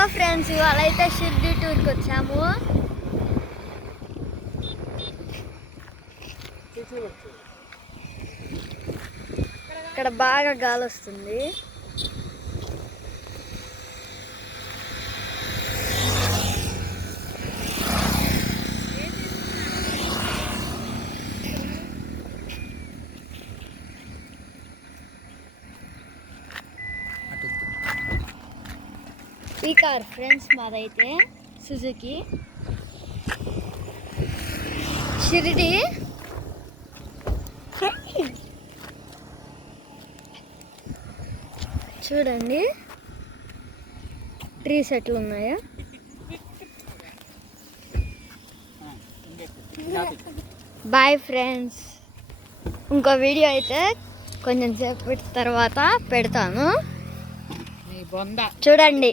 Hello friends, ఇవాళ అయితే షిర్డీ టూర్కి వచ్చాము. ఇక్కడ బాగా గాలి వస్తుంది. ఈ కార్ ఫ్రెండ్స్ మాదైతే సుజుకి షిరిడి. చూడండి ట్రీస్ ఎట్లు ఉన్నాయా. బాయ్ ఫ్రెండ్స్, ఇంకో వీడియో అయితే కొంచెం సేపు తర్వాత పెడతాను, చూడండి.